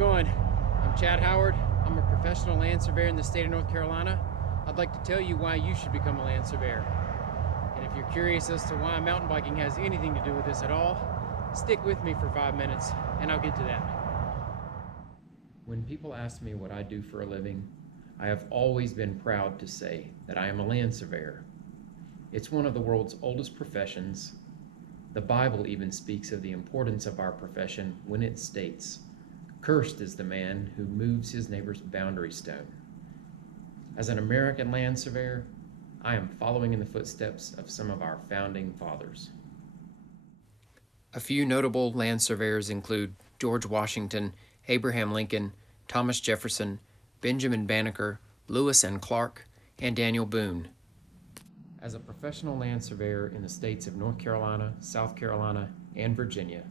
going? I'm Chad Howard. I'm a professional land surveyor in the state of North Carolina. I'd like to tell you why you should become a land surveyor. And if you're curious as to why mountain biking has anything to do with this at all, stick with me for 5 minutes and I'll get to that. When people ask me what I do for a living, I have always been proud to say that I am a land surveyor. It's one of the world's oldest professions. The Bible even speaks of the importance of our profession when it states, "Cursed is the man who moves his neighbor's boundary stone." As an American land surveyor, I am following in the footsteps of some of our founding fathers. A few notable land surveyors include George Washington, Abraham Lincoln, Thomas Jefferson, Benjamin Banneker, Lewis and Clark, and Daniel Boone. As a professional land surveyor in the states of North Carolina, South Carolina, and Virginia,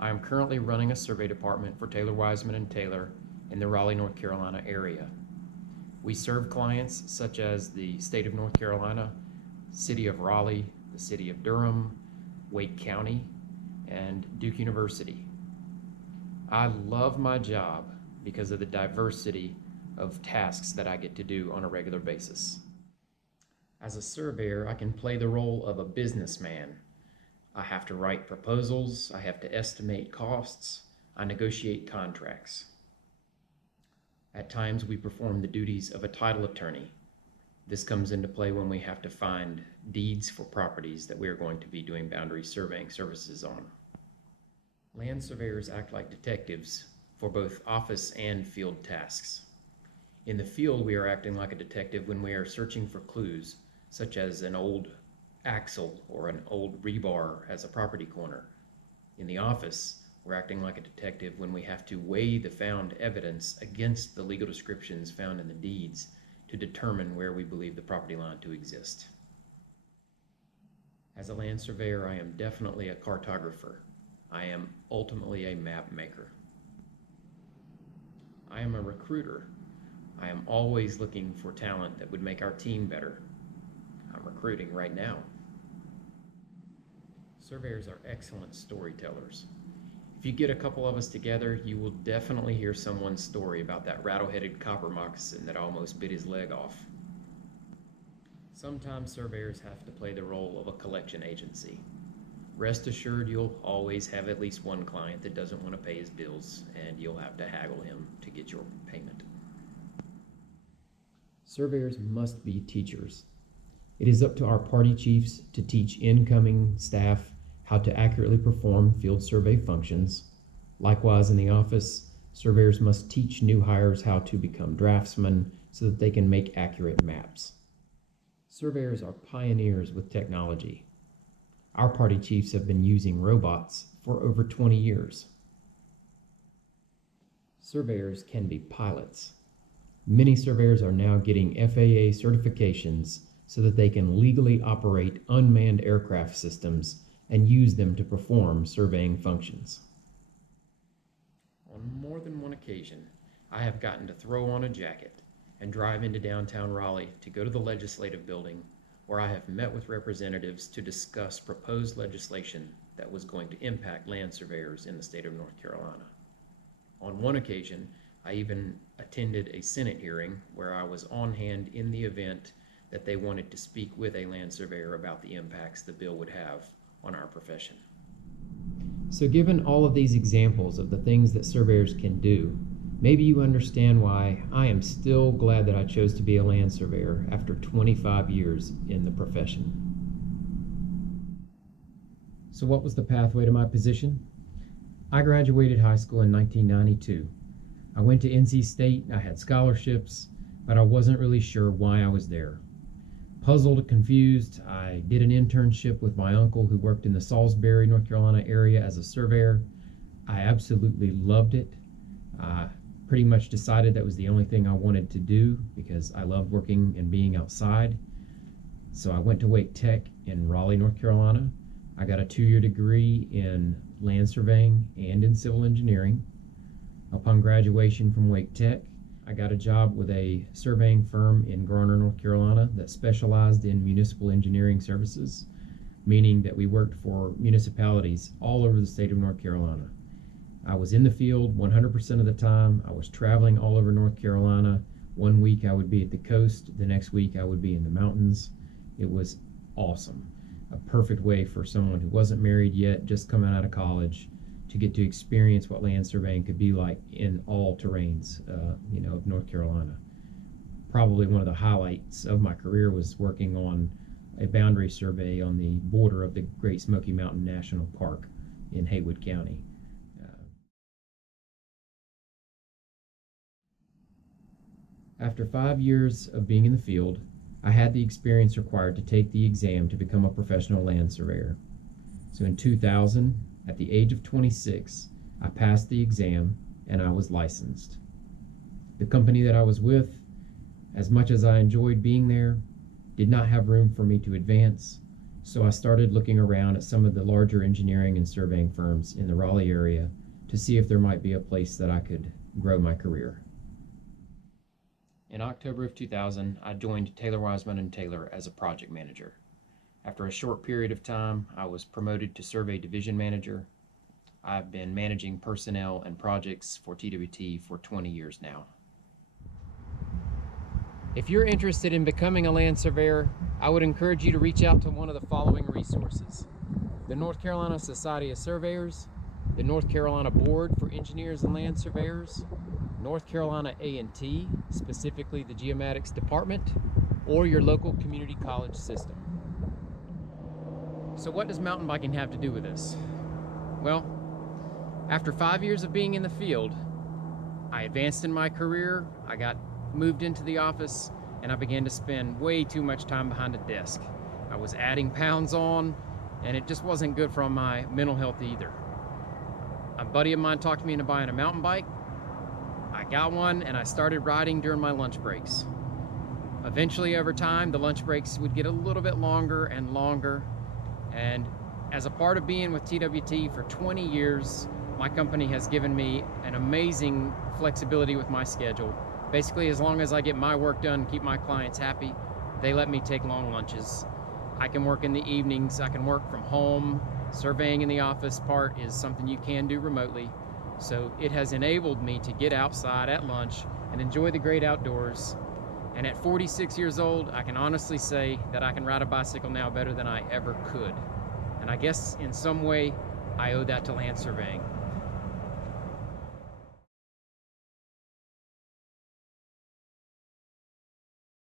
I am currently running a survey department for Taylor Wiseman and Taylor in the Raleigh, North Carolina area. We serve clients such as the state of North Carolina, city of Raleigh, the city of Durham, Wake County, and Duke University. I love my job because of the diversity of tasks that I get to do on a regular basis. As a surveyor, I can play the role of a businessman. I have to write proposals, I have to estimate costs, I negotiate contracts. At times we perform the duties of a title attorney. This comes into play when we have to find deeds for properties that we are going to be doing boundary surveying services on. Land surveyors act like detectives for both office and field tasks. In the field, we are acting like a detective when we are searching for clues, such as an old axle or an old rebar as a property corner. In the office, we're acting like a detective when we have to weigh the found evidence against the legal descriptions found in the deeds to determine where we believe the property line to exist. As a land surveyor, I am definitely a cartographer. I am ultimately a map maker. I am a recruiter. I am always looking for talent that would make our team better. I'm recruiting right now. Surveyors are excellent storytellers. If you get a couple of us together, you will definitely hear someone's story about that rattle-headed copper moccasin that almost bit his leg off. Sometimes surveyors have to play the role of a collection agency. Rest assured, you'll always have at least one client that doesn't want to pay his bills, and you'll have to haggle him to get your payment. Surveyors must be teachers. It is up to our party chiefs to teach incoming staff how to accurately perform field survey functions. Likewise, in the office, surveyors must teach new hires how to become draftsmen so that they can make accurate maps. Surveyors are pioneers with technology. Our party chiefs have been using robots for over 20 years. Surveyors can be pilots. Many surveyors are now getting FAA certifications so that they can legally operate unmanned aircraft systems and use them to perform surveying functions. On more than one occasion, I have gotten to throw on a jacket and drive into downtown Raleigh to go to the legislative building, where I have met with representatives to discuss proposed legislation that was going to impact land surveyors in the state of North Carolina. On one occasion, I even attended a Senate hearing where I was on hand in the event that they wanted to speak with a land surveyor about the impacts the bill would have on our profession. So given all of these examples of the things that surveyors can do, maybe you understand why I am still glad that I chose to be a land surveyor after 25 years in the profession. So what was the pathway to my position? I graduated high school in 1992. I went to NC State, I had scholarships, but I wasn't really sure why I was there. Puzzled, confused, I did an internship with my uncle who worked in the Salisbury, North Carolina area as a surveyor. I absolutely loved it. I pretty much decided that was the only thing I wanted to do because I loved working and being outside. So I went to Wake Tech in Raleigh, North Carolina. I got a 2-year degree in land surveying and in civil engineering. Upon graduation from Wake Tech, I got a job with a surveying firm in Garner, North Carolina that specialized in municipal engineering services, meaning that we worked for municipalities all over the state of North Carolina. I was in the field 100% of the time. I was traveling all over North Carolina. One week I would be at the coast, the next week I would be in the mountains. It was awesome. A perfect way for someone who wasn't married yet, just coming out of college, to get to experience what land surveying could be like in all terrains, of North Carolina. Probably one of the highlights of my career was working on a boundary survey on the border of the Great Smoky Mountain National Park in Haywood County. After 5 years of being in the field, I had the experience required to take the exam to become a professional land surveyor. So in 2000, at the age of 26, I passed the exam and I was licensed. The company that I was with, as much as I enjoyed being there, did not have room for me to advance, so I started looking around at some of the larger engineering and surveying firms in the Raleigh area to see if there might be a place that I could grow my career. In October of 2000, I joined Taylor Wiseman & Taylor as a project manager. After a short period of time, I was promoted to survey division manager. I've been managing personnel and projects for TWT for 20 years now. If you're interested in becoming a land surveyor, I would encourage you to reach out to one of the following resources: the North Carolina Society of Surveyors, the North Carolina Board for Engineers and Land Surveyors, North Carolina A&T, specifically the Geomatics Department, or your local community college system. So what does mountain biking have to do with this? Well, after 5 years of being in the field, I advanced in my career, I got moved into the office, and I began to spend way too much time behind a desk. I was adding pounds on, and it just wasn't good for my mental health either. A buddy of mine talked me into buying a mountain bike. I got one and I started riding during my lunch breaks. Eventually, over time, the lunch breaks would get a little bit longer and longer, and as a part of being with TWT for 20 years, my company has given me an amazing flexibility with my schedule. Basically, as long as I get my work done and keep my clients happy, they let me take long lunches. I can work in the evenings, I can work from home. Surveying in the office part is something you can do remotely. So it has enabled me to get outside at lunch and enjoy the great outdoors. And at 46 years old, I can honestly say that I can ride a bicycle now better than I ever could. And I guess in some way, I owe that to land surveying.